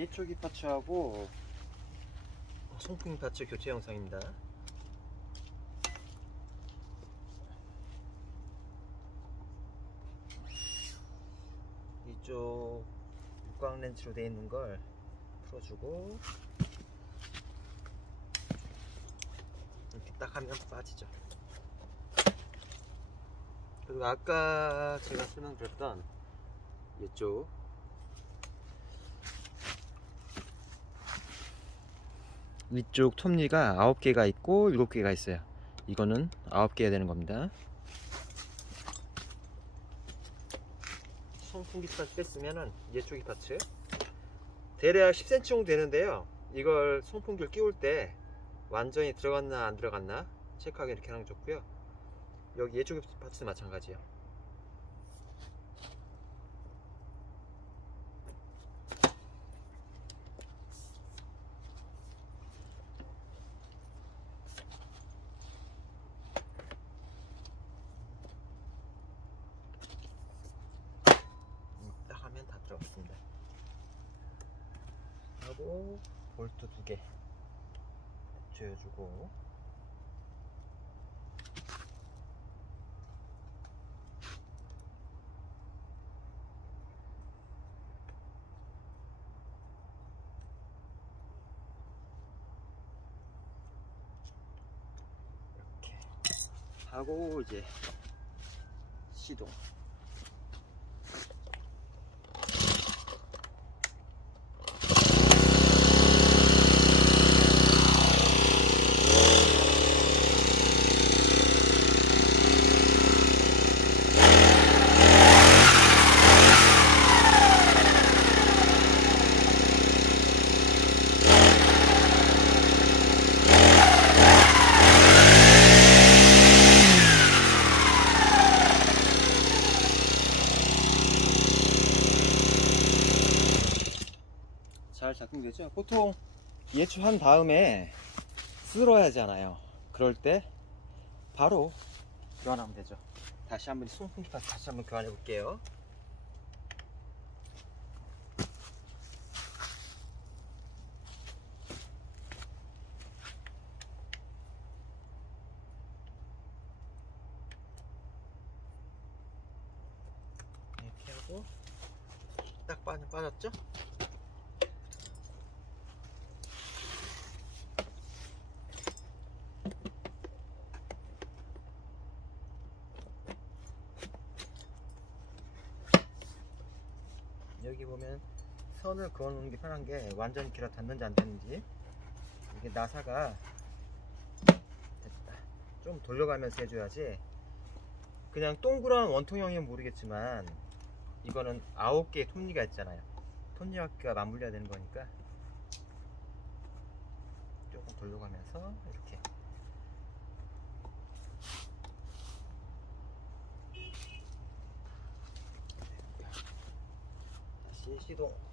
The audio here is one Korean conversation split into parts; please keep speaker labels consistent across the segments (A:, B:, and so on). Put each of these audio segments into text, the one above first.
A: 이쪽이 파츠하고 송풍 파츠 교체 영상입니다. 이쪽 육각 렌치로 되어 있는 걸 풀어주고 이렇게 딱 하면 빠지죠. 그리고 아까 제가 설명드렸던 이쪽 위쪽 톱니가 9개가 있고 7개가 있어요. 이거는 9개가 되는 겁니다. 송풍기 파츠 뺐으면은 이쪽이 파츠 대략 10cm 정도 되는데요. 이걸 송풍기를 끼울 때 완전히 들어갔나 안 들어갔나 체크하기 이렇게 하는 게 좋고요. 여기 이쪽의 파츠도 마찬가지예요. 들어갔습니다. 하고 볼트 두 개 조여주고 이렇게 하고 이제 시동 작동되죠? 보통 예초한 다음에 쓸어야 하잖아요. 그럴 때 바로 교환하면 되죠. 다시 한번 송풍기 파스 다시 한번 교환해 볼게요. 이렇게 하고 딱 빠, 빠졌죠? 여기 보면 선을 그어놓는 게 편한 게 완전히 길어 닿는지 안 닿는지. 이게 나사가 됐다. 좀 돌려가면서 해줘야지. 그냥 동그란 원통형이면 모르겠지만 이거는 아홉 개의 톱니가 있잖아요. 톱니가 맞물려야 되는 거니까 조금 돌려가면서 이렇게 다시 시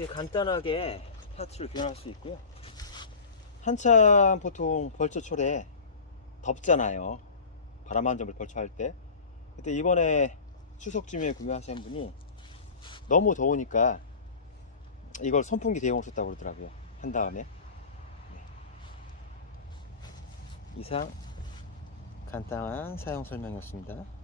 A: 이렇게 간단하게 파츠를 교환할 수 있고요. 한참 보통 벌초철에 덥잖아요. 바람 한 점을 벌초할 때. 그때 이번에 추석쯤에 구매하신 분이 너무 더우니까 이걸 선풍기 대용으로 썼다고 그러더라고요. 한 다음에. 네. 이상 간단한 사용 설명이었습니다.